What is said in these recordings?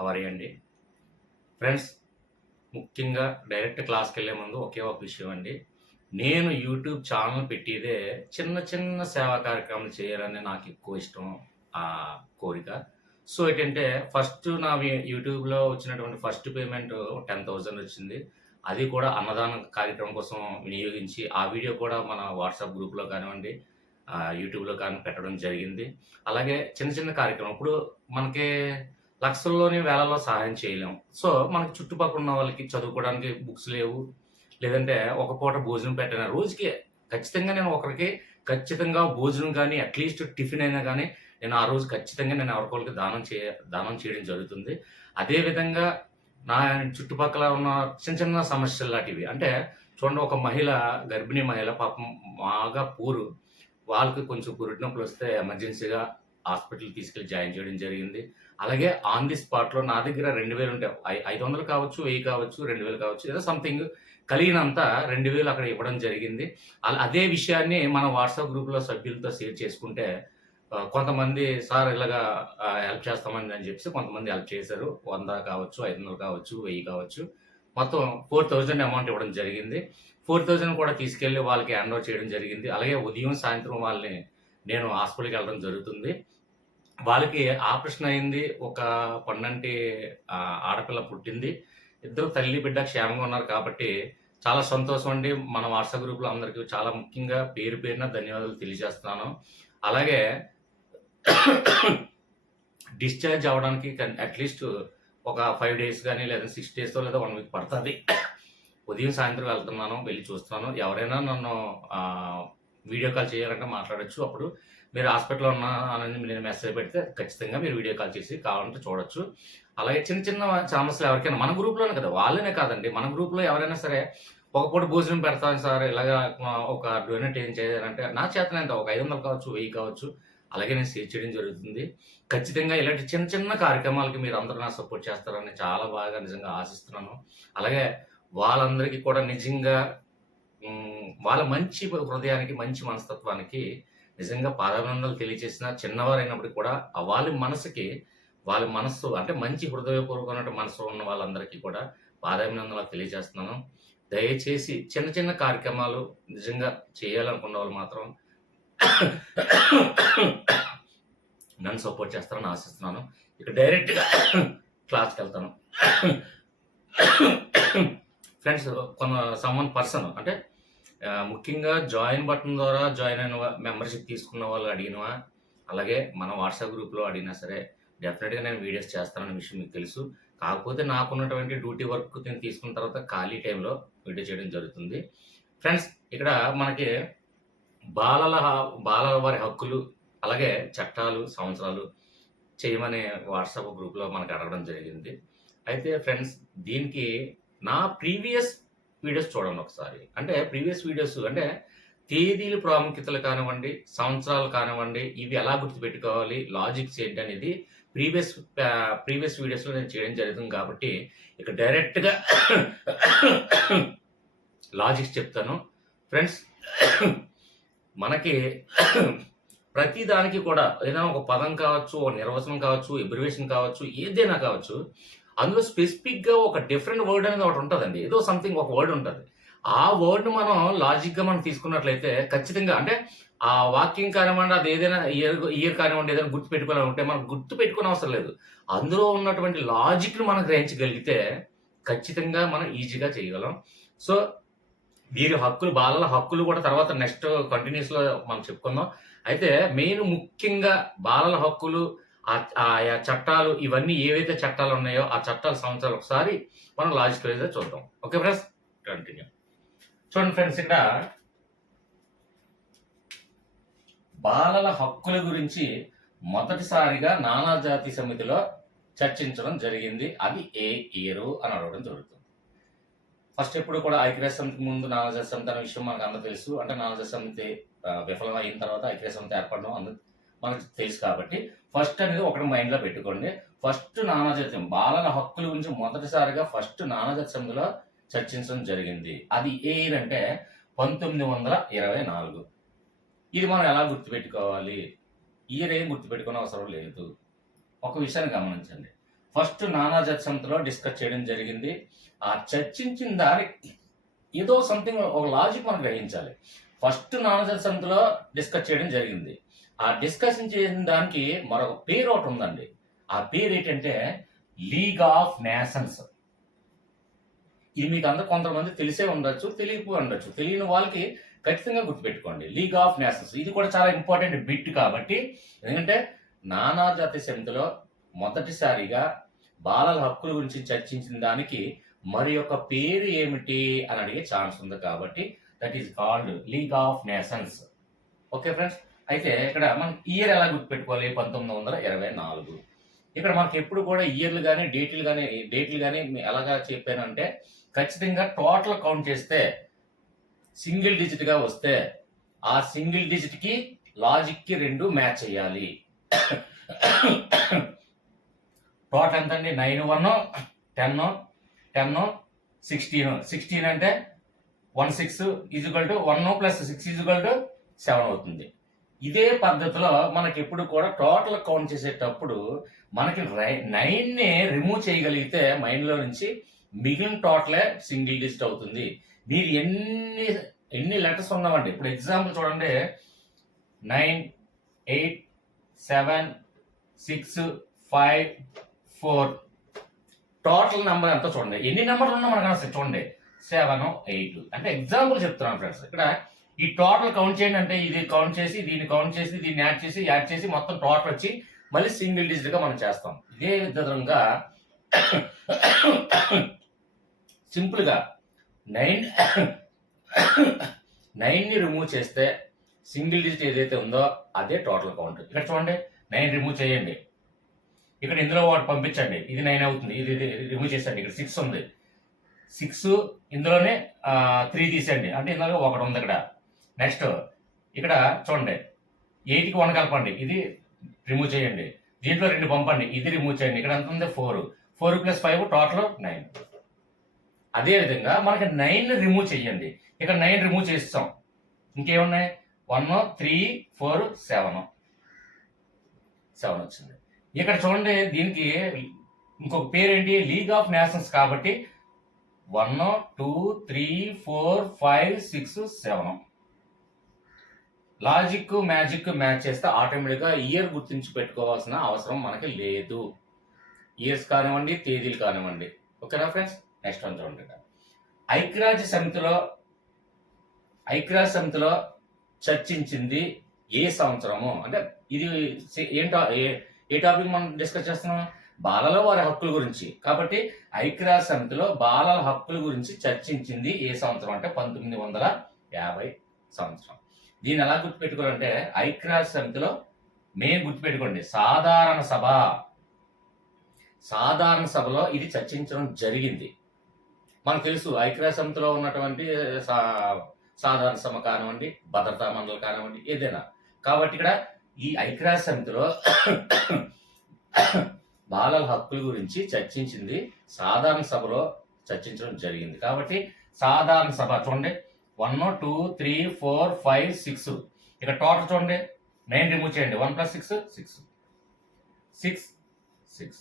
Hour అండి friends ముఖ్యంగా direct క్లాస్కి వెళ్ళే ముందు ఒకే ఒక విషయం అండి. నేను యూట్యూబ్ ఛానల్ పెట్టేదే చిన్న చిన్న సేవా కార్యక్రమాలు చేయాలని నాకు ఎక్కువ ఇష్టం ఆ కోరిక. సో ఏంటంటే ఫస్ట్ నా యూట్యూబ్లో వచ్చినటువంటి ఫస్ట్ పేమెంట్ టెన్ థౌజండ్ వచ్చింది. అది కూడా అన్నదాన కార్యక్రమం కోసం వినియోగించి ఆ వీడియో కూడా మన వాట్సాప్ గ్రూప్లో కానివ్వండి యూట్యూబ్లో కానీ పెట్టడం జరిగింది. అలాగే చిన్న చిన్న కార్యక్రమం. ఇప్పుడు మనకి లక్షల్లోని వేలలో సహాయం చేయలేము సో మనకి చుట్టుపక్కల ఉన్న వాళ్ళకి చదువుకోవడానికి బుక్స్ లేవు. లేదంటే ఒక పూట భోజనం పెట్టిన రోజుకి ఖచ్చితంగా నేను ఒకరికి ఖచ్చితంగా భోజనం కానీ అట్లీస్ట్ టిఫిన్ అయినా కానీ నేను ఆ రోజు ఖచ్చితంగా నేను ఎవరికొకరికి దానం చేయ దానం చేయడం జరుగుతుంది. అదేవిధంగా నా చుట్టుపక్కల ఉన్న చిన్న చిన్న సమస్యలు లాంటివి. అంటే చూడండి ఒక మహిళ గర్భిణీ మహిళ పాపం బాగా పూరు. వాళ్ళకి కొంచెం పురిటినొప్పులు వస్తే ఎమర్జెన్సీగా హాస్పిటల్ తీసుకెళ్ళి జాయిన్ చేయడం జరిగింది. అలాగే ఆన్ ది స్పాట్లో నా దగ్గర రెండు వేలు ఉంటాయి ఐ- ఐదు వందలు కావచ్చు వెయ్యి కావచ్చు రెండు వేలు కావచ్చు ఏదో సంథింగ్ కలిగినంత రెండు వేలు అక్కడ ఇవ్వడం జరిగింది. అలా అదే విషయాన్ని మన వాట్సాప్ గ్రూప్లో సభ్యులతో షేర్ చేసుకుంటే కొంతమంది సార్ ఇలాగా హెల్ప్ చేస్తామని అని చెప్పి కొంతమంది హెల్ప్ చేశారు. వంద కావచ్చు ఐదు వందలు కావచ్చు వెయ్యి కావచ్చు. మొత్తం ఫోర్ థౌజండ్ అమౌంట్ ఇవ్వడం జరిగింది. ఫోర్ థౌజండ్ కూడా తీసుకెళ్ళి వాళ్ళకి హ్యాండ్ ఓవర్ చేయడం జరిగింది. అలాగే ఉదయం సాయంత్రం వాళ్ళని నేను హాస్పిటల్కి వెళ్ళడం జరుగుతుంది. వాళ్ళకి ఆపరేషన్ అయింది. ఒక పన్నంటి ఆడపిల్ల పుట్టింది. ఇద్దరు తల్లి బిడ్డ క్షేమంగా ఉన్నారు కాబట్టి చాలా సంతోషం అండి. మన వాట్సాప్ గ్రూప్లో అందరికీ చాలా ముఖ్యంగా పేరు పేరున ధన్యవాదాలు తెలియజేస్తున్నాను. అలాగే డిశ్చార్జ్ అవ్వడానికి అట్లీస్ట్ ఒక ఫైవ్ డేస్ కానీ లేదా సిక్స్ డేస్ లేదా వన్ వీక్ పడుతుంది. ఉదయం సాయంత్రం వెళ్తున్నాను వెళ్ళి చూస్తున్నాను. ఎవరైనా నన్ను వీడియో కాల్ చేయాలంటే మాట్లాడచ్చు. అప్పుడు మీరు హాస్పిటల్లో ఉన్న అని నేను మెసేజ్ పెడితే ఖచ్చితంగా మీరు వీడియో కాల్ చేసి కావాలంటే చూడొచ్చు. అలాగే చిన్న చిన్న సమస్యలు ఎవరికైనా మన గ్రూప్లోనే కదా వాళ్ళనే కాదండి. మన గ్రూప్లో ఎవరైనా సరే ఒక పూట భోజనం పెడతాను సార్ ఇలాగా ఒక డొనేట్ ఏం చేయాలంటే నా చేతనంత ఒక ఐదు వందలు కావచ్చు వెయ్యి కావచ్చు అలాగే నేను షేర్ చేయడం జరుగుతుంది. ఖచ్చితంగా ఇలాంటి చిన్న చిన్న కార్యక్రమాలకి మీరు అందరూ నా సపోర్ట్ చేస్తారని చాలా బాగా నిజంగా ఆశిస్తున్నాను. అలాగే వాళ్ళందరికీ కూడా నిజంగా వాళ్ళ మంచి హృదయానికి మంచి మనస్తత్వానికి నిజంగా పాదాభినందనలు తెలియజేసిన చిన్నవారైనప్పటికీ కూడా వాళ్ళ మనసుకి వాళ్ళ మనస్సు అంటే మంచి హృదయపూర్వకమైన మనసు ఉన్న వాళ్ళందరికీ కూడా పాదాభినందనలు తెలియజేస్తున్నాను. దయచేసి చిన్న చిన్న కార్యక్రమాలు నిజంగా చేయాలనుకున్న వాళ్ళు మాత్రం నన్ను సపోర్ట్ చేస్తారని ఆశిస్తున్నాను. ఇక డైరెక్ట్గా క్లాస్కి వెళ్తాను. ఫ్రెండ్స్ కొన్న సమ్మన్ పర్సన్ అంటే ముఖ్యంగా జాయిన్ బటన్ ద్వారా జాయిన్ అయిన మెంబర్షిప్ తీసుకున్న వాళ్ళు అడిగినవా? అలాగే మన వాట్సాప్ గ్రూప్లో అడిగినా సరే డెఫినెట్గా నేను వీడియోస్ చేస్తానన్న విషయం మీకు తెలుసు. కాకపోతే నాకున్నటువంటి డ్యూటీ వర్క్ నేను తీసుకున్న తర్వాత ఖాళీ టైంలో వీడియో చేయడం జరుగుతుంది. ఫ్రెండ్స్ ఇక్కడ మనకి బాలల బాలల వారి హక్కులు అలాగే చట్టాలు సంవత్సరాలు చేయమని వాట్సాప్ గ్రూప్లో మనకు అడగడం జరిగింది. అయితే ఫ్రెండ్స్ దీనికి నా ప్రీవియస్ వీడియోస్ చూడండి ఒకసారి. అంటే ప్రీవియస్ వీడియోస్ అంటే తేదీలు ప్రాముఖ్యతలు కానివ్వండి సంవత్సరాలు కానివ్వండి ఇవి ఎలా గుర్తుపెట్టుకోవాలి లాజిక్స్ ఏంటి అనేది ప్రీవియస్ ప్రీవియస్ వీడియోస్లో నేను చేయడం జరుగుతుంది కాబట్టి ఇక డైరెక్ట్గా లాజిక్స్ చెప్తాను. ఫ్రెండ్స్ మనకి ప్రతి దానికి కూడా ఏదైనా ఒక పదం కావచ్చు ఒక నిర్వచనం కావచ్చు ఎబ్రివేషన్ కావచ్చు ఏదైనా కావచ్చు అందులో స్పెసిఫిక్గా ఒక డిఫరెంట్ వర్డ్ అనేది ఒకటి ఉంటుందండి. ఏదో సంథింగ్ ఒక వర్డ్ ఉంటుంది. ఆ వర్డ్ని మనం లాజిక్గా మనం తీసుకున్నట్లయితే ఖచ్చితంగా అంటే ఆ వాక్యం కానివ్వండి అది ఏదైనా ఇయర్ ఇయర్ కానివ్వండి ఏదైనా గుర్తు పెట్టుకోవాలంటే మనం గుర్తు పెట్టుకునే అవసరం లేదు. అందులో ఉన్నటువంటి లాజిక్ను మనం గ్రహించగలిగితే ఖచ్చితంగా మనం ఈజీగా చేయగలం. సో వీరి హక్కులు బాలల హక్కులు కూడా తర్వాత నెక్స్ట్ కంటిన్యూస్లో మనం చెప్పుకుందాం. అయితే మెయిన్ ముఖ్యంగా బాలల హక్కులు ఆయా చట్టాలు ఇవన్నీ ఏవైతే చట్టాలు ఉన్నాయో ఆ చట్టాల సంవత్సరాలు ఒకసారి మనం లాజిక్ వైజ్ చూద్దాం. ఓకే ఫ్రెండ్స్ కంటిన్యూ చూడండి ఫ్రెండ్స్ ఇక్కడ బాలల హక్కుల గురించి మొదటిసారిగా నానాజాతి సమితిలో చర్చించడం జరిగింది. అది ఏ ఇయరు అని అడగడం జరుగుతుంది. ఫస్ట్ ఎప్పుడు కూడా ఐక్యరాజ్య సమితికి ముందు నానాజాతి సమితి అనే విషయం మనకు అందరూ తెలుసు. అంటే నానాజాతి సమితి ఆ, విఫలం అయిన తర్వాత ఐక్యరాజ్య సమితి ఏర్పడడం అందరూ మనకు తెలుసు కాబట్టి ఫస్ట్ అనేది ఒకటి మైండ్లో పెట్టుకోండి. ఫస్ట్ నానాజత్యం బాలల హక్కుల గురించి మొదటిసారిగా ఫస్ట్ నానాజత్యంలో చర్చించడం జరిగింది. అది ఏ ఇయర్ అంటే పంతొమ్మిది వందల ఇరవై నాలుగు. ఇది మనం ఎలా గుర్తుపెట్టుకోవాలి? ఇయర్ ఏం గుర్తుపెట్టుకునే అవసరం లేదు. ఒక విషయాన్ని గమనించండి. ఫస్ట్ నానాజత్ సంతలో డిస్కస్ చేయడం జరిగింది. ఆ చర్చించిన దాని ఏదో సంథింగ్ ఒక లాజిక్ మనం గ్రహించాలి. ఫస్ట్ నానాజత్ సంతలో డిస్కస్ చేయడం జరిగింది. ఆ డిస్కషన్ చేసిన దానికి మరొక పేరు ఒకటి ఉందండి. ఆ పేరు ఏంటంటే లీగ్ ఆఫ్ నేషన్స్ ఇది మీకు అందరు కొంతమంది తెలిసే ఉండొచ్చు తెలియకపోయి ఉండొచ్చు. తెలియని వాళ్ళకి ఖచ్చితంగా గుర్తుపెట్టుకోండి. లీగ్ ఆఫ్ నేషన్స్ ఇది కూడా చాలా ఇంపార్టెంట్ బిట్ కాబట్టి ఎందుకంటే నానాజాతి సమితిలో మొదటిసారిగా బాలల హక్కుల గురించి చర్చించిన దానికి మరి యొక్క పేరు ఏమిటి అని అడిగే ఛాన్స్ ఉంది కాబట్టి that is called League of Nations okay friends అయితే ఇక్కడ మనం ఇయర్ ఎలా గుర్తుపెట్టుకోవాలి? పంతొమ్మిది వందల ఇరవై నాలుగు. ఇక్కడ మనకి ఎప్పుడు కూడా ఇయర్లు కానీ డేట్లు కానీ డేట్లు కానీ ఎలాగా చెప్పానంటే ఖచ్చితంగా టోటల్ కౌంట్ చేస్తే సింగిల్ డిజిట్గా వస్తే ఆ సింగిల్ డిజిట్కి లాజిక్కి రెండు మ్యాచ్ అయ్యాలి. టోటల్ ఎంత అండి? Nine one ten ten sixteen sixteen అంటే one six equal to one plus six equal to seven అవుతుంది. ఇదే పద్ధతిలో మనకి ఎప్పుడు కూడా టోటల్ కౌంట్ చేసేటప్పుడు మనకి నైన్ని రిమూవ్ చేయగలిగితే మైండ్లో నుంచి మిగిలిన టోటలే సింగిల్ డిజిట్ అవుతుంది. మీరు ఎన్ని ఎన్ని లెటర్స్ ఉన్నామండి? ఇప్పుడు ఎగ్జాంపుల్ చూడండి. Nine eight seven six five four. Total number ఎంత చూడండి. ఎన్ని నెంబర్లు ఉన్నా మనకు చూడండి. Seven eight. అంటే ఎగ్జాంపుల్ చెప్తున్నాను ఫ్రెండ్స్. ఇక్కడ ఈ టోటల్ కౌంట్ చేయండి అంటే ఇది కౌంట్ చేసి దీన్ని కౌంట్ చేసి దీన్ని యాడ్ చేసి యాడ్ చేసి మొత్తం టోటల్ వచ్చి మళ్ళీ సింగిల్ డిజిట్గా మనం చేస్తాం. ఇదే విధంగా సింపుల్గా నైన్ నైన్ని రిమూవ్ చేస్తే సింగిల్ డిజిట్ ఏదైతే ఉందో అదే టోటల్ కౌంట్. ఇక్కడ చూడండి నైన్ రిమూవ్ చేయండి. ఇక్కడ ఇందులో ఒకటి పంపించండి. ఇది నైన్ అవుతుంది. ఇది రిమూవ్ చేసండి ఇక్కడ సిక్స్ ఉంది. సిక్స్ ఇందులోనే త్రీ తీసేయండి. అంటే ఇందులో ఒకటి ఉంది ఇక్కడ. నెక్స్ట్ ఇక్కడ చూడండి. ఎయిట్కి వన్ కలపండి. ఇది రిమూవ్ చేయండి. దీంట్లో రెండు పంపండి. ఇది రిమూవ్ చేయండి. ఇక్కడ ఎంత ఉంది? Four four plus five total nine అదేవిధంగా మనకి నైన్ రిమూవ్ చేయండి. ఇక్కడ నైన్ రిమూవ్ చేస్తాం. ఇంకేమున్నాయి? One three four seven seven వచ్చింది. ఇక్కడ చూడండి దీనికి ఇంకొక పేరేంటి? లీగ్ ఆఫ్ నేషన్స్ కాబట్టి one two three four five six seven logic magic match చేస్తే ఆటోమేటిక్గా ఇయర్ గుర్తించి పెట్టుకోవాల్సిన అవసరం మనకి లేదు. ఇయర్స్ కానివ్వండి తేదీలు కానివ్వండి. ఓకేనా ఫ్రెండ్స్? నెక్స్ట్ వన్ చూడండి ఐక్యరాజ్య సమితిలో ఐక్యరాజ్య సమితిలో చర్చించింది ఏ సంవత్సరము? అంటే ఇది ఏంటో ఏ టాపిక్ మనం డిస్కస్ చేస్తున్నాం? బాలల వారి హక్కుల గురించి. కాబట్టి ఐక్యరాజ్య సమితిలో బాలల హక్కుల గురించి చర్చించింది ఏ సంవత్సరం? అంటే పంతొమ్మిది వందల యాభై సంవత్సరం. దీన్ని ఎలా గుర్తుపెట్టుకోవాలంటే ఐక్యరాజ్య సమితిలో మే గుర్తుపెట్టుకోండి. సాధారణ సభ. సాధారణ సభలో ఇది చర్చించడం జరిగింది. మనకు తెలుసు ఐక్యరాజ్య సమితిలో ఉన్నటువంటి సాధారణ సభ కానివ్వండి భద్రతా మండలి కానివ్వండి ఏదైనా. కాబట్టి ఇక్కడ ఈ ఐక్యరాజ్య సమితిలో బాలల హక్కుల గురించి చర్చించింది. సాధారణ సభలో చర్చించడం జరిగింది. కాబట్టి సాధారణ సభ చూడండి. One two three four five six. ఇక టోటల్ చూడండి. నైన్ రిమూవ్ చేయండి. One plus six six. Six six.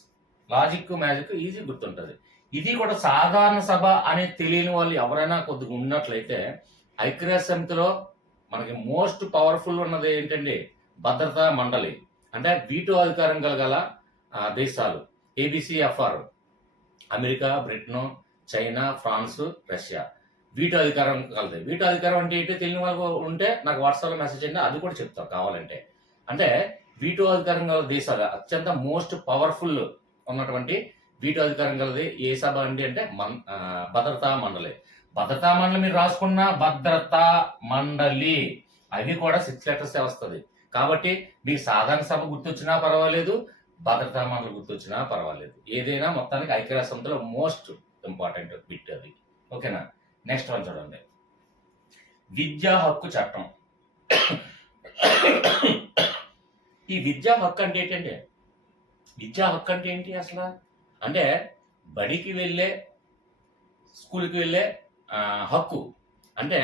Logic magic easy గుర్తుంటుంది. ఇది కూడా సాధారణ సభ అని తెలియని వాళ్ళు ఎవరైనా కొద్దిగా ఉన్నట్లయితే ఐక్యరాజ్య సమితిలో మనకి మోస్ట్ పవర్ఫుల్ ఉన్నది ఏంటండి? భద్రతా మండలి. అంటే వీటో అధికారం కలగల దేశాలు. A B C F R America Britain China France Russia. Veto అధికారం కలదు వీటో అధికారం అంటే ఏంటో తెలియని వాళ్ళు ఉంటే నాకు వాట్సాప్లో మెసేజ్ చేయండి అది కూడా చెప్తాం కావాలంటే. అంటే వీటో అధికారం గల దేశాలు అత్యంత మోస్ట్ పవర్ఫుల్ ఉన్నటువంటి వీటో అధికారం గలది ఏ సభ అండి అంటే మన్ భద్రతా మండలి. భద్రతా మండలి మీరు రాసుకున్న భద్రతా మండలి. అది కూడా సిక్స్ లెటర్స్ వస్తుంది. కాబట్టి మీకు సాధారణ సభ గుర్తొచ్చినా పర్వాలేదు భద్రతా మండలి గుర్తొచ్చినా పర్వాలేదు. ఏదైనా మొత్తానికి ఐక్యరాజ్య సమితిలో మోస్ట్ ఇంపార్టెంట్ బిట్ అది. ఓకేనా? నెక్స్ట్ వన్ చూడండి. విద్యా హక్కు చట్టం. ఈ విద్యా హక్కు అంటే ఏంటంటే విద్యా హక్కు అంటే ఏంటి అసలు? అంటే బడికి వెళ్ళే స్కూల్కి వెళ్ళే హక్కు. అంటే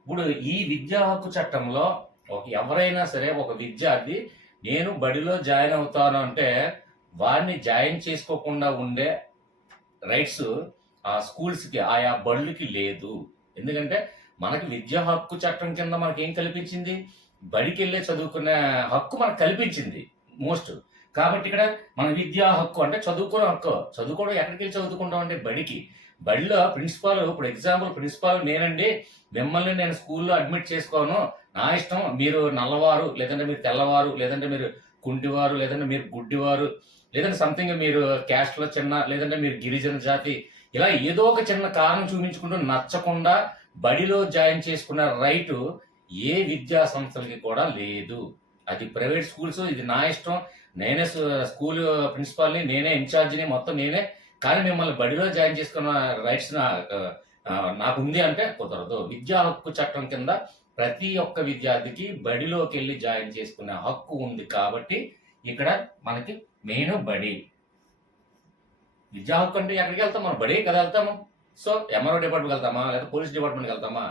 ఇప్పుడు ఈ విద్యా హక్కు చట్టంలో ఒక ఎవరైనా సరే ఒక విద్యార్థి నేను బడిలో జాయిన్ అవుతాను అంటే వారిని జాయిన్ చేసుకోకుండా ఉండే రైట్స్ ఆ స్కూల్స్కి ఆయా బళ్ళుకి లేదు. ఎందుకంటే మనకి విద్యా హక్కు చట్టం కింద మనకి ఏం కల్పించింది? బడికి వెళ్ళే చదువుకునే హక్కు మనకు కల్పించింది మోస్ట్. కాబట్టి ఇక్కడ మన విద్యా హక్కు అంటే చదువుకునే హక్కు. చదువుకోవడం ఎక్కడికి వెళ్ళి చదువుకుంటాం అంటే బడికి. బడిలో ప్రిన్సిపాల్ ఇప్పుడు ఎగ్జాంపుల్ ప్రిన్సిపాల్ నేనండి. మిమ్మల్ని నేను స్కూల్లో అడ్మిట్ చేసుకోను. నా ఇష్టం మీరు నల్లవారు లేదంటే మీరు తెల్లవారు లేదంటే మీరు కుంటివారు లేదంటే మీరు గుడ్డివారు లేదంటే సంథింగ్ మీరు క్యాస్ట్లో చిన్న లేదంటే మీరు గిరిజన జాతి ఇలా ఏదో ఒక చిన్న కారణం చూపించుకుంటూ నచ్చకుండా బడిలో జాయిన్ చేసుకున్న రైటు ఏ విద్యా సంస్థలకి కూడా లేదు. అది ప్రైవేట్ స్కూల్స్ ఇది నా ఇష్టం. నేనే స్కూల్ ప్రిన్సిపాల్ని నేనే ఇన్ఛార్జిని మొత్తం నేనే. కానీ మిమ్మల్ని బడిలో జాయిన్ చేసుకున్న రైట్స్ నా నాకు ఉంది అంటే కుదరదు. విద్యా హక్కు చట్టం కింద ప్రతి ఒక్క విద్యార్థికి బడిలోకి వెళ్ళి జాయిన్ చేసుకునే హక్కు ఉంది కాబట్టి ఇక్కడ మనకి మెయిన్ బడి. విద్యా హక్కు అంటే ఎక్కడికి వెళ్తాం? మనం బడికి కదా వెళ్తాము. సో ఎంఆర్ఓ డిపార్ట్మెంట్కి వెళ్తామా? లేదా పోలీస్ డిపార్ట్మెంట్కి వెళ్తామా?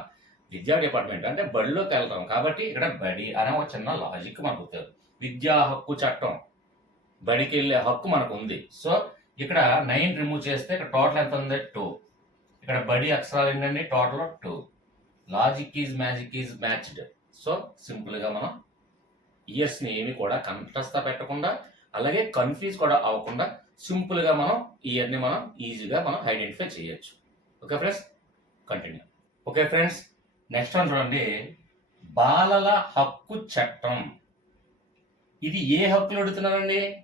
విద్యా డిపార్ట్మెంట్. అంటే బడిలోకి వెళ్తాం. కాబట్టి ఇక్కడ బడి అనే ఒక చిన్న లాజిక్ మనకు తెలుసు. విద్యా హక్కు చట్టం. బడికి వెళ్ళే హక్కు మనకు ఉంది సో ఇక్కడ నైన్ రిమూవ్ చేస్తే ఇక్కడ టోటల్ ఎంత ఉంది? టూ ఇక్కడ బడి అక్షరాలు ఏంటండి total two logic is magic is matched so సింపుల్గా మనం ఇయర్స్ని ఏమి కూడా కంటస్థ పెట్టకుండా అలాగే కన్ఫ్యూజ్ కూడా అవ్వకుండా సింపుల్గా మనం ఇయర్ని మనం ఈజీగా మనం ఐడెంటిఫై చేయొచ్చు. Okay friends? Continue okay friends next one చూడండి. బాలల హక్కు చట్టం. ఇది ఏ హక్కులు అడుగుతున్నారండి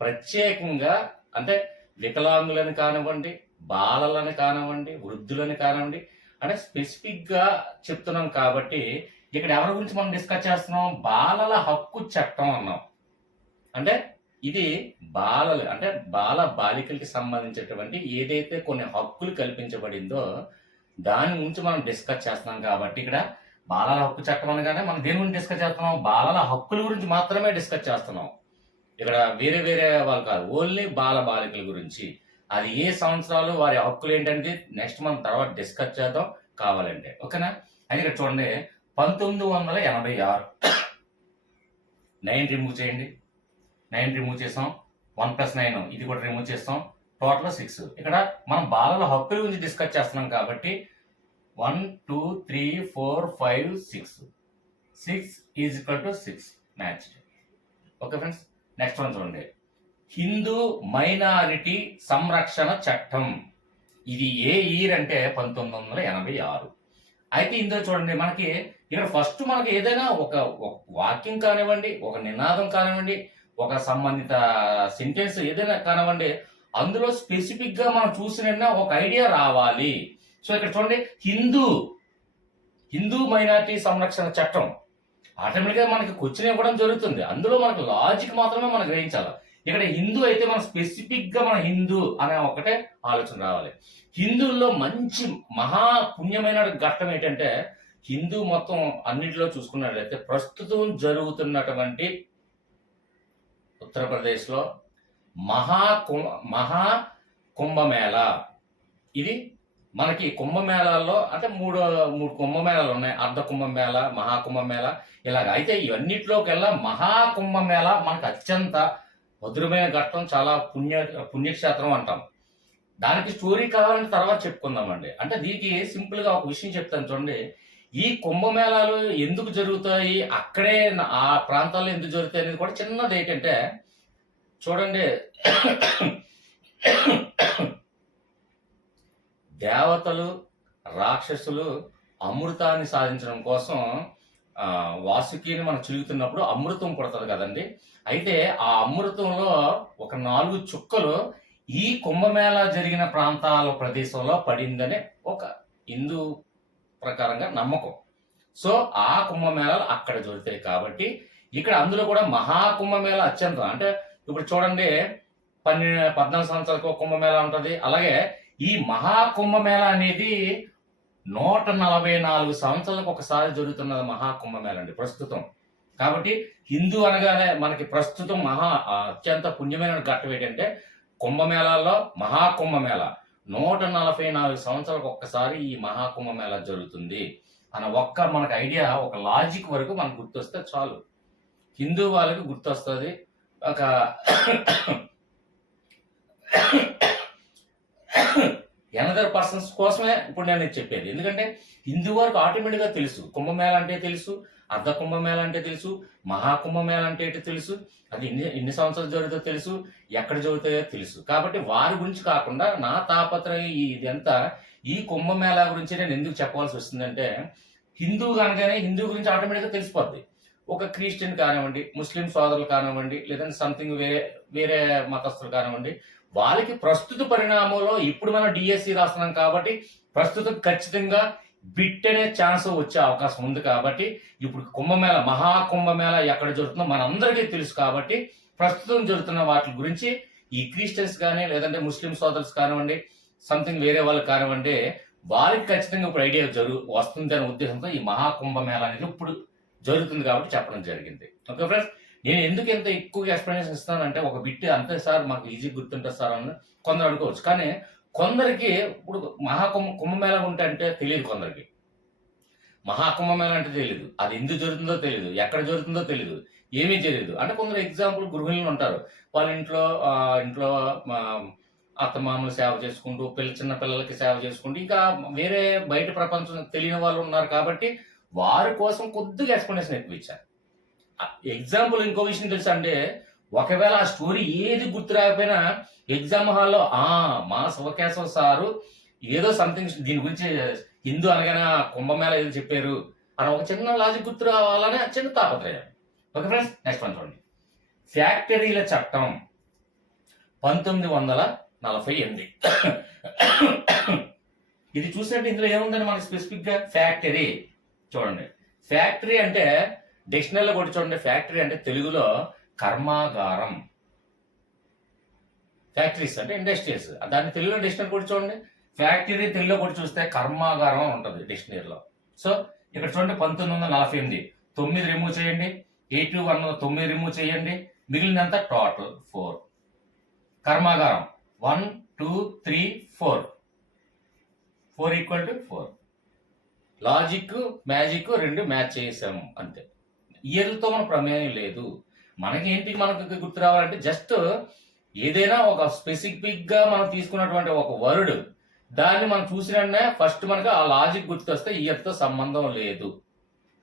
ప్రత్యేకంగా అంటే వికలాంగులని కానివ్వండి బాలలని కానివ్వండి వృద్ధులని కానివ్వండి అంటే స్పెసిఫిక్గా చెప్తున్నాం కాబట్టి ఇక్కడ ఎవరి గురించి మనం డిస్కస్ చేస్తున్నాం? బాలల హక్కు చట్టం అన్నాం. అంటే ఇది బాలలు అంటే బాల బాలికలకి సంబంధించినటువంటి ఏదైతే కొన్ని హక్కులు కల్పించబడిందో దాని గురించి మనం డిస్కస్ చేస్తున్నాం కాబట్టి ఇక్కడ బాలల హక్కు చట్టం అనగానే మనం దేని గురించి డిస్కస్ చేస్తున్నాం? బాలల హక్కుల గురించి మాత్రమే డిస్కస్ చేస్తున్నాం. ఇక్కడ వేరే వేరే వాళ్ళు కాదు ఓన్లీ బాల బాలికల గురించి. అది ఏ సంవత్సరాలు వారి హక్కులు ఏంటనేది నెక్స్ట్ మనం తర్వాత డిస్కస్ చేద్దాం కావాలంటే. ఓకేనా? అయితే ఇక్కడ చూడండి పంతొమ్మిది వందల ఎనభై ఆరు. నైన్ రిమూవ్ చేయండి. నైన్ రిమూవ్ చేసాం. వన్ ప్లస్ నైన్ ఇది కూడా రిమూవ్ చేస్తాం. Total six. ఇక్కడ మనం బాలల హక్కుల గురించి డిస్కస్ చేస్తున్నాం కాబట్టి one two three four five six. Six is equal to six. Match okay friends next one చూడండి. హిందూ మైనారిటీ సంరక్షణ చట్టం. ఇది ఏ ఇయర్ అంటే పంతొమ్మిది వందల ఎనభై ఆరు. అయితే ఇందులో చూడండి మనకి ఇక్కడ ఫస్ట్ మనకి ఏదైనా ఒక ఒక వాక్యం కానివ్వండి ఒక నినాదం కానివ్వండి ఒక సంబంధిత సెంటెన్స్ ఏదైనా కానివ్వండి అందులో స్పెసిఫిక్గా మనం చూసిన ఒక ఐడియా రావాలి. సో ఇక్కడ చూడండి హిందూ హిందూ మైనార్టీ సంరక్షణ చట్టం. ఆటోమేటిక్గా మనకి క్వశ్చన్ ఇవ్వడం జరుగుతుంది. అందులో మనకు లాజిక్ మాత్రమే మనం గ్రహించాలి. ఇక్కడ హిందూ అయితే మనం స్పెసిఫిక్గా మన హిందూ అనే ఒకటే ఆలోచన రావాలి. హిందువుల్లో మంచి మహా పుణ్యమైన ఘట్టం ఏంటంటే హిందూ మొత్తం అన్నింటిలో చూసుకున్నట్లయితే ప్రస్తుతం జరుగుతున్నటువంటి ఉత్తరప్రదేశ్లో మహా కుంభ మహా కుంభమేళ. ఇది మనకి కుంభమేళాల్లో అంటే మూడు మూడు కుంభమేళాలు ఉన్నాయి. అర్ధ కుంభమేళ మహా కుంభమేళ ఇలాగ. అయితే ఇవన్నిట్లోకెల్లా మహా కుంభమేళ మనకు అత్యంత మధురమైన ఘట్టం చాలా పుణ్య పుణ్యక్షేత్రం అంటాం. దానికి స్టోరీ కావాలంటే తర్వాత చెప్పుకుందామండి. అంటే దీనికి సింపుల్గా ఒక విషయం చెప్తాను చూడండి. ఈ కుంభమేళాలు ఎందుకు జరుగుతాయి? అక్కడే ఆ ప్రాంతాల్లో ఎందుకు జరుగుతాయి అనేది కూడా చిన్నది ఏంటంటే చూడండి. దేవతలు రాక్షసులు అమృతాన్ని సాధించడం కోసం ఆ, వాసుకిని మనం చిరుగుతున్నప్పుడు అమృతం కొడతారు కదండి. అయితే ఆ అమృతంలో ఒక నాలుగు చుక్కలు ఈ కుంభమేళా జరిగిన ప్రాంతాల ప్రదేశంలో పడిందనే ఒక హిందూ ప్రకారంగా నమ్మకం. సో ఆ కుంభమేళాలు అక్కడ జరుగుతాయి కాబట్టి ఇక్కడ అందులో కూడా మహా కుంభమేళ అంటే ఇప్పుడు చూడండి పన్నెండు పద్నాలుగు సంవత్సరాలకు ఒక కుంభమేళ ఉంటుంది. అలాగే ఈ మహా కుంభమేళ అనేది నూట నలభై నాలుగు సంవత్సరాలకు ఒకసారి జరుగుతున్నది మహా కుంభమేళ అండి ప్రస్తుతం. కాబట్టి హిందూ అనగానే మనకి ప్రస్తుతం మహా అత్యంత పుణ్యమైన ఘట్టం ఏంటంటే కుంభమేళాల్లో మహా కుంభమేళ నూట నలభై నాలుగు సంవత్సరాలకు ఒక్కసారి ఈ మహా కుంభమేళ జరుగుతుంది. అన్న ఒక్క మనకు ఐడియా ఒక లాజిక్ వరకు మనకు గుర్తొస్తే చాలు. హిందూ వాళ్ళకి గుర్తొస్తుంది. ఒక ఎనదర్ పర్సన్స్ కోసమే ఇప్పుడు నేను చెప్పేది. ఎందుకంటే హిందూ వారికి ఆటోమేటిక్గా తెలుసు. కుంభమేళ అంటే తెలుసు. అర్ధ కుంభమేళ అంటే తెలుసు మహాకుంభమేళ అంటే ఏంటో తెలుసు అది ఎన్ని ఎన్ని సంవత్సరాలు జరుగుతుందో తెలుసు ఎక్కడ జరుగుతాయో తెలుసు. కాబట్టి వారి గురించి కాకుండా నా తాపత్రయం ఇదంతా ఈ కుంభమేళ గురించి నేను ఎందుకు చెప్పవలసి వస్తుందంటే హిందూ కనుకనే హిందూ గురించి ఆటోమేటిక్గా తెలిసిపోద్ది. ఒక క్రిస్టియన్ కానివ్వండి ముస్లిం సోదరులు కానివ్వండి లేదంటే సంథింగ్ వేరే వేరే మతస్థులు కానివ్వండి వాళ్ళకి ప్రస్తుత పరిణామంలో ఇప్పుడు మనం డిఎస్సి రాస్తున్నాం కాబట్టి ప్రస్తుతం ఖచ్చితంగా బిట్టనే ఛాన్స్ వచ్చే అవకాశం ఉంది కాబట్టి ఇప్పుడు కుంభమేళ మహా కుంభమేళ ఎక్కడ జరుగుతుందో మనందరికీ తెలుసు కాబట్టి ప్రస్తుతం జరుగుతున్న వాటి గురించి ఈ క్రిస్టియన్స్ కానీ లేదంటే ముస్లిం సోదరుస్ కానివ్వండి సంథింగ్ వేరే వాళ్ళు కానివ్వండి వాళ్ళకి ఖచ్చితంగా ఇప్పుడు ఐడియా జరుగు వస్తుంది అనే ఉద్దేశంతో ఈ మహా కుంభమేళ అనేది ఇప్పుడు జరుగుతుంది కాబట్టి చెప్పడం జరిగింది. ఓకే ఫ్రెండ్స్ నేను ఎందుకు ఎంత ఎక్కువగా ఎక్స్ప్లెనేషన్ ఇస్తానంటే ఒక బిట్ అంతే సార్ మాకు ఈజీ గుర్తుంటుంది సార్ అని కొందరు అడుకోవచ్చు కానీ కొందరికి ఇప్పుడు మహాకుంభ కుంభమేళ ఉంటే అంటే తెలియదు కొందరికి. మహాకుంభమేళ అంటే తెలియదు అది ఎందుకు జరుగుతుందో తెలియదు ఎక్కడ జరుగుతుందో తెలియదు ఏమీ తెలియదు అంటే కొందరు ఎగ్జాంపుల్ గృహిణులు ఉంటారు. వాళ్ళ ఇంట్లో ఇంట్లో అత్తమామలు సేవ చేసుకుంటూ పిల్ల చిన్న పిల్లలకి సేవ చేసుకుంటూ ఇంకా వేరే బయట ప్రపంచం తెలియని వాళ్ళు ఉన్నారు కాబట్టి వారి కోసం కొద్దిగా ఎక్స్ప్లెనేషన్ ఎక్కువ ఇచ్చారు. ఎగ్జాంపుల్ ఇంకో విషయం తెలుసా అంటే ఒకవేళ ఆ స్టోరీ ఏది గుర్తు రాకపోయినా ఎగ్జామ్ హాల్లో ఆ మా శివకేశవ సారు ఏదో సంథింగ్ దీని గురించి హిందూ అనగానే కుంభమేళ ఏదో చెప్పారు అని ఒక చిన్న లాజిక్ గుర్తు రావాలనే చిన్న తాపత్రయం. ఓకే ఫ్రెండ్స్ నెక్స్ట్ వన్ చూడండి. ఫ్యాక్టరీల చట్టం పంతొమ్మిది వందల నలభై ఎనిమిది. ఇది చూసినట్టు ఇందులో ఏముందని మనకి స్పెసిఫిక్గా ఫ్యాక్టరీ చూడండి. ఫ్యాక్టరీ అంటే డిక్షనరీలో కూడా చూడండి. ఫ్యాక్టరీ అంటే తెలుగులో కర్మాగారం. ఫ్యాక్టరీస్ అంటే ఇండస్ట్రీస్ దాన్ని తెలుగులో డిక్షనరీ కూడా చూడండి. ఫ్యాక్టరీ తెలుగులో కూడా చూస్తే కర్మాగారం అని ఉంటుంది డిక్షనరీలో. సో ఇక్కడ చూడండి పంతొమ్మిది వందల నలభై ఎనిమిది. తొమ్మిది రిమూవ్ చేయండి. ఎయిట్ వన్ తొమ్మిది రిమూవ్ చేయండి. మిగిలినంత టోటల్ ఫోర్ కర్మాగారం. One two three four four equal to four logic magic రెండు మ్యాచ్ చేసాము అంతే. ఇయర్లతో మన ప్రమేయం లేదు. మనకి ఏంటి మనకు గుర్తు రావాలంటే జస్ట్ ఏదైనా ఒక స్పెసిఫిక్గా మనం తీసుకున్నటువంటి ఒక వర్డ్ దాన్ని మనం చూసినట్టే ఫస్ట్ మనకు ఆ లాజిక్ గుర్తొస్తే ఇయర్తో సంబంధం లేదు.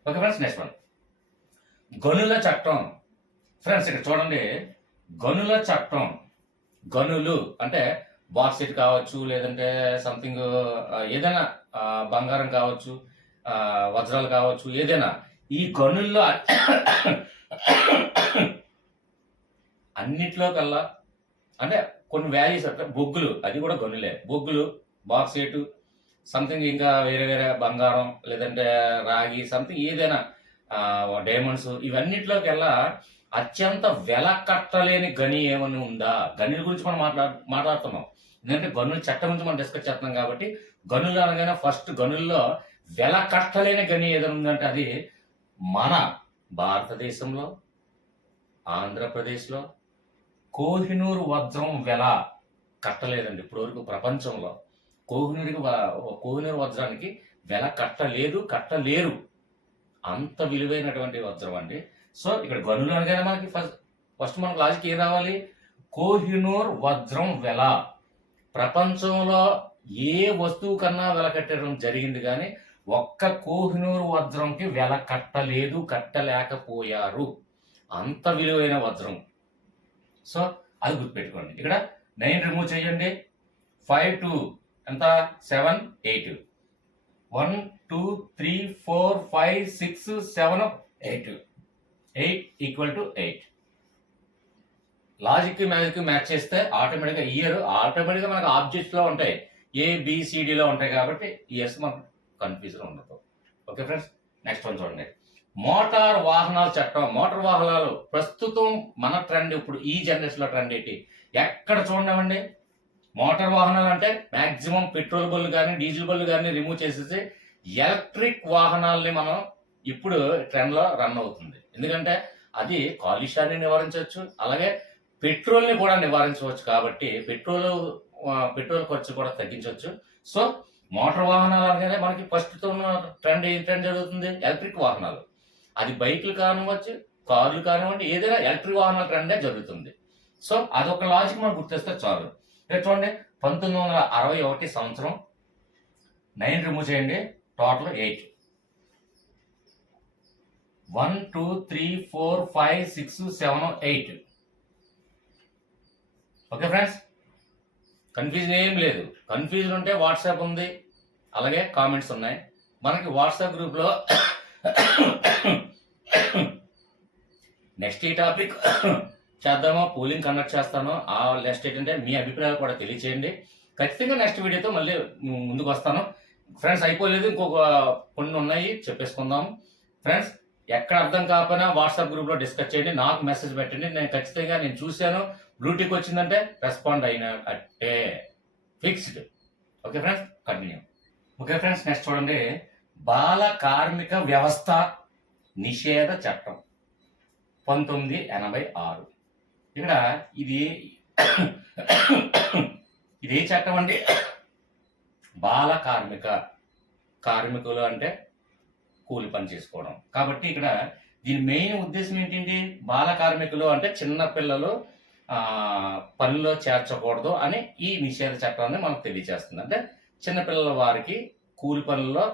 ఓకే ఫ్రెండ్స్ నెక్స్ట్ వన్ గనుల చట్టం. ఫ్రెండ్స్ ఇక్కడ చూడండి. గనుల చట్టం. గనులు అంటే బాక్సెట్ కావచ్చు లేదంటే సంథింగ్ ఏదైనా బంగారం కావచ్చు వజ్రాలు కావచ్చు ఏదైనా. ఈ గనుల్లో అన్నిట్లో కల్లా అంటే కొన్ని వాల్యూస్ అంటే బొగ్గులు అది కూడా గనులే. బొగ్గులు బాక్సైట్ సంథింగ్ ఇంకా వేరే వేరే బంగారం లేదంటే రాగి సంథింగ్ ఏదైనా డైమండ్స్ ఇవన్నిట్లోకెల్లా అత్యంత వెల కట్టలేని గని ఏమని ఉందా? గనుల గురించి మనం మాట్లా మాట్లాడుతున్నాం. ఎందుకంటే గనుల చట్టం గురించి మనం డిస్కస్ చేస్తున్నాం కాబట్టి గనులు అనగానే ఫస్ట్ గనుల్లో వెల కట్టలేని గని ఏదైనా ఉందంటే అది మన భారతదేశంలో ఆంధ్రప్రదేశ్లో కోహినూరు వజ్రం వెల కట్టలేదండి ఇప్పటివరకు ప్రపంచంలో. కోహినూరికి వ- కోహినూరు వజ్రానికి వెల కట్టలేదు కట్టలేరు. అంత విలువైనటువంటి వజ్రం అండి. సో ఇక్కడ గనులు అనగానే మనకి ఫస్ట్ ఫస్ట్ మనకు లాజిక్ ఏం రావాలి? కోహినూర్ వజ్రం వెల. ప్రపంచంలో ఏ వస్తువు కన్నా వెల కట్టడం జరిగింది కానీ ఒక్క కోహినూర్ వజ్రంకి వెల కట్టలేదు కట్టలేకపోయారు. అంత విలువైన వజ్రం. సో అది గుర్తుపెట్టుకోండి. ఇక్కడ నైన్ రిమూవ్ చేయండి. ఫైవ్ టూ ఎంత? Seven eight one two three four five six seven eight eight equal to eight logic magic match చేస్తే ఆటోమేటిక్గా ఇయర్ ఆటోమేటిక్గా మనకు ఆబ్జెక్ట్స్లో ఉంటాయి. ఏ ఉంటాయి కాబట్టి ఇయర్స్ మనకు కన్ఫ్యూజన్ ఉండదు. ఓకే ఫ్రెండ్స్ నెక్స్ట్ వన్ చూడండి. మోటార్ వాహనాల చట్టం మోటార్ వాహనాలు ప్రస్తుతం మన ట్రెండ్ ఇప్పుడు ఈ జనరేషన్లో ట్రెండ్ ఏంటి? ఎక్కడ చూడండి మోటార్ వాహనాలు అంటే మాక్సిమం పెట్రోల్ బళ్ళు కానీ డీజిల్ బళ్ళు కానీ రిమూవ్ చేసేసి ఎలక్ట్రిక్ వాహనాలని మనం ఇప్పుడు ట్రెండ్లో రన్ అవుతుంది. ఎందుకంటే అది కాలుష్యాన్ని నివారించవచ్చు. అలాగే పెట్రోల్ని కూడా నివారించవచ్చు కాబట్టి పెట్రోల్ పెట్రోల్ ఖర్చు కూడా తగ్గించవచ్చు. సో మోటార్ వాహనాలు అనగానే మనకి ప్రస్తుతం ఉన్న ట్రెండ్ ఏ ట్రెండ్ జరుగుతుంది? ఎలక్ట్రిక్ వాహనాలు. అది బైక్లు కానివ్వచ్చు కార్లు కానివ్వండి ఏదైనా ఎలక్ట్రిక్ వాహనాల ట్రెండే జరుగుతుంది. సో అదొక లాజిక్ మనం గుర్తిస్తే చాలు. చూడండి పంతొమ్మిది వందల అరవై ఒకటి సంవత్సరం నైన్ రిమూవ్ చేయండి total eight one two three four five six seven eight okay friends confusion ఏం లేదు. కన్ఫ్యూజన్ ఉంటే వాట్సాప్ ఉంది. అలాగే కామెంట్స్ ఉన్నాయి. మనకి వాట్సాప్ గ్రూప్లో నెక్స్ట్ ఈ టాపిక్. చేద్దామో? పోలింగ్ కండక్ట్ చేస్తాను. ఆ నెక్స్ట్ ఏంటంటే మీ అభిప్రాయాలు కూడా తెలియచేయండి. ఖచ్చితంగా నెక్స్ట్ వీడియోతో మళ్ళీ ముందుకు వస్తాను. ఫ్రెండ్స్ అయిపోలేదు. ఇంకొక కొన్ని ఉన్నాయి. చెప్పేసుకుందాం. ఫ్రెండ్స్ ఎక్కడ అర్థం కాకపోయినా వాట్సాప్ గ్రూప్లో డిస్కస్ చేయండి. నాకు మెసేజ్ పెట్టండి. నేను ఖచ్చితంగా నేను చూశాను. బ్లూటిక్ వచ్చిందంటే రెస్పాండ్ అయిన అట్టే fixed okay friends continue okay friends next చూడండి. బాల కార్మిక వ్యవస్థ నిషేధ చట్టం పంతొమ్మిది ఎనభై ఆరు. ఇక్కడ ఇది ఇది ఏ చట్టం అండి? బాల కార్మిక కార్మికులు అంటే కూలి పని చేసుకోవడం. కాబట్టి ఇక్కడ దీని మెయిన్ ఉద్దేశం ఏంటండి? బాల కార్మికులు అంటే చిన్న పిల్లలు పనిలో చేర్చకూడదు అని ఈ నిషేధ చట్టాన్ని మనకు తెలియజేస్తుంది. అంటే చిన్నపిల్లల వారికి కూలి పనుల్లో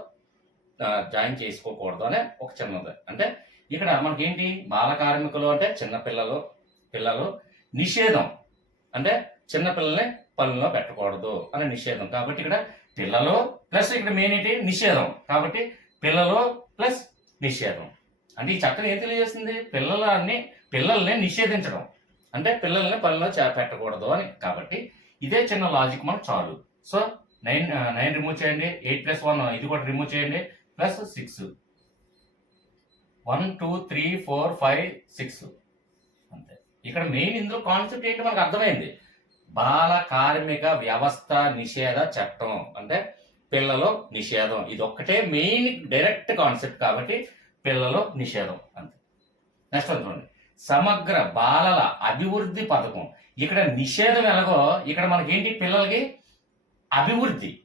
జాయిన్ చేసుకోకూడదు అనే ఒక చిన్నది. అంటే ఇక్కడ మనకేంటి? బాల కార్మికులు అంటే చిన్నపిల్లలు పిల్లలు నిషేధం. అంటే చిన్నపిల్లల్ని పనుల్లో పెట్టకూడదు అనే నిషేధం. కాబట్టి ఇక్కడ పిల్లలు ప్లస్ ఇక్కడ మెయిన్ ఏంటి? నిషేధం. కాబట్టి పిల్లలు ప్లస్ నిషేధం. అంటే ఈ చట్టం ఏం తెలియజేస్తుంది? పిల్లలని పిల్లల్ని నిషేధించడం. అంటే పిల్లల్ని పనిలో చే- పెట్టకూడదు అని. కాబట్టి ఇదే చిన్న లాజిక్ మనకు చాలు. సో నైన్ నైన్ రిమూవ్ చేయండి. ఎయిట్ ప్లస్ వన్ ఇది కూడా రిమూవ్ చేయండి. Plus six one two three four five six అంతే. ఇక్కడ మెయిన్ ఇందులో కాన్సెప్ట్ ఏంటి మనకు అర్థమైంది. బాల కార్మిక వ్యవస్థ నిషేధ చట్టం. అంటే పిల్లలు నిషేధం. ఇది ఒక్కటే మెయిన్ డైరెక్ట్ కాన్సెప్ట్ కాబట్టి పిల్లలు నిషేధం. అంతే. నెక్స్ట్ వన్ చూడండి. సమగ్ర బాలల అభివృద్ధి పథకం. ఇక్కడ నిషేధం ఎలాగో ఇక్కడ మనకేంటి పిల్లలకి? అభివృద్ధి.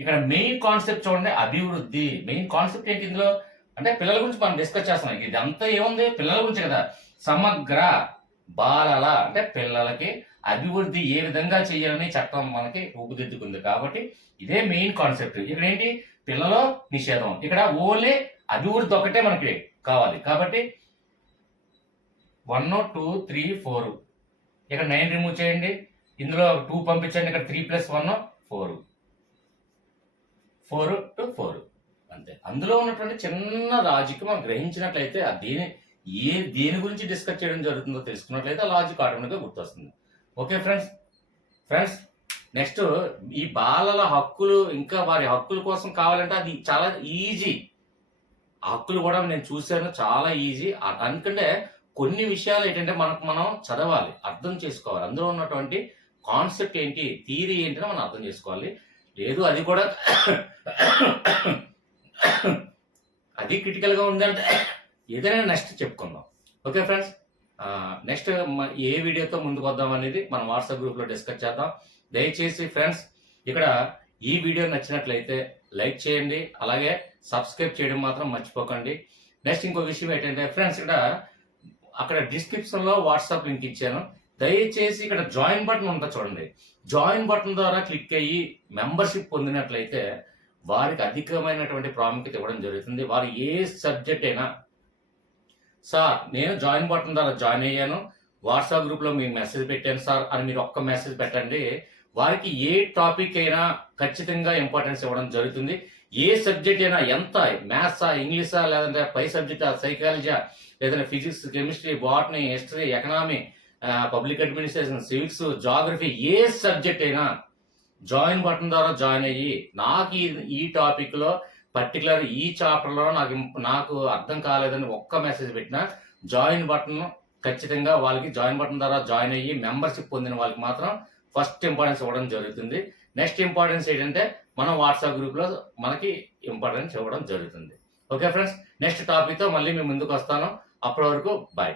ఇక్కడ మెయిన్ కాన్సెప్ట్ చూడండి అభివృద్ధి. మెయిన్ కాన్సెప్ట్ ఏంటి ఇందులో? అంటే పిల్లల గురించి మనం డిస్కస్ చేస్తున్నాం. ఇదంతా ఏముంది? పిల్లల గురించి కదా. సమగ్ర బాలల అంటే పిల్లలకి అభివృద్ధి ఏ విధంగా చేయాలని చట్టం మనకి రూపుదిద్దుకుంది కాబట్టి ఇదే మెయిన్ కాన్సెప్ట్ ఇక్కడ ఏంటి? పిల్లలు నిషేధం. ఇక్కడ ఓన్లీ అభివృద్ధి ఒకటే మనకి కావాలి. కాబట్టి వన్ టూ త్రీ ఫోర్ ఇక్కడ నైన్ రిమూవ్ చేయండి. ఇందులో టూ పంపించండి. ఇక్కడ three plus one four four to four. అంతే. అందులో ఉన్నటువంటి చిన్న లాజిక్ మనం గ్రహించినట్లయితే ఆ దేని ఏ దేని గురించి డిస్కస్ చేయడం జరుగుతుందో తెలుసుకున్నట్లయితే ఆ లాజిక్ ఆటోమేటిక్గా గుర్తొస్తుంది. Okay friends? ఫ్రెండ్స్ నెక్స్ట్ ఈ బాలల హక్కులు ఇంకా వారి హక్కుల కోసం కావాలంటే అది చాలా ఈజీ. ఆ హక్కులు కూడా నేను చూశాను చాలా ఈజీ. అందుకంటే కొన్ని విషయాలు ఏంటంటే మనకు మనం చదవాలి అర్థం చేసుకోవాలి. అందులో ఉన్నటువంటి కాన్సెప్ట్ ఏంటి థీరీ ఏంటో మనం అర్థం చేసుకోవాలి. లేదు అది కూడా అది క్రిటికల్గా ఉందంటే ఏదైనా నెక్స్ట్ చెప్పుకుందాం. ఓకే ఫ్రెండ్స్ నెక్స్ట్ ఏ వీడియోతో ముందుకు వద్దాం అనేది మనం వాట్సాప్ గ్రూప్లో డిస్కస్ చేద్దాం. దయచేసి ఫ్రెండ్స్ ఇక్కడ ఈ వీడియో నచ్చినట్లయితే లైక్ చేయండి అలాగే సబ్స్క్రైబ్ చేయడం మాత్రం మర్చిపోకండి. నెక్స్ట్ ఇంకో విషయం ఏంటంటే ఫ్రెండ్స్ ఇక్కడ అక్కడ డిస్క్రిప్షన్లో వాట్సాప్ లింక్ ఇచ్చాను. దయచేసి ఇక్కడ జాయిన్ బటన్ ఉంటుంది చూడండి. జాయిన్ బటన్ ద్వారా క్లిక్ అయ్యి మెంబర్షిప్ పొందినట్లయితే వారికి అధికమైనటువంటి ప్రాముఖ్యత ఇవ్వడం జరుగుతుంది. వారు ఏ సబ్జెక్ట్ అయినా సార్ నేను జాయిన్ బటన్ ద్వారా జాయిన్ అయ్యాను. వాట్సాప్ గ్రూప్లో మీ మెసేజ్ పెట్టాను సార్ అని మీరు ఒక్క మెసేజ్ పెట్టండి. వారికి ఏ టాపిక్ అయినా ఖచ్చితంగా ఇంపార్టెన్స్ ఇవ్వడం జరుగుతుంది. ఏ సబ్జెక్ట్ అయినా ఎంత మ్యాథ్సా ఇంగ్లీషా లేదంటే పై సబ్జెక్టా సైకాలజీ లేదంటే physics chemistry botany history economy public administration civics geography ఏ సబ్జెక్ట్ అయినా జాయిన్ బటన్ ద్వారా జాయిన్ అయ్యి నాకు ఈ- ఈ టాపిక్లో పర్టికులర్ ఈ చాప్టర్లో నాకు నాకు అర్థం కాలేదని ఒక్క మెసేజ్ పెట్టినా జాయిన్ బటన్ ఖచ్చితంగా వాళ్ళకి జాయిన్ బటన్ ద్వారా జాయిన్ అయ్యి మెంబర్షిప్ పొందిన వాళ్ళకి మాత్రం ఫస్ట్ ఇంపార్టెన్స్ ఇవ్వడం జరుగుతుంది. నెక్స్ట్ ఇంపార్టెన్స్ ఏంటంటే మనం వాట్సాప్ గ్రూప్లో మనకి ఇంపార్టెన్స్ ఇవ్వడం జరుగుతుంది. ఓకే ఫ్రెండ్స్ నెక్స్ట్ టాపిక్తో మళ్ళీ మేము ముందుకు వస్తాను. అప్పటి వరకు బాయ్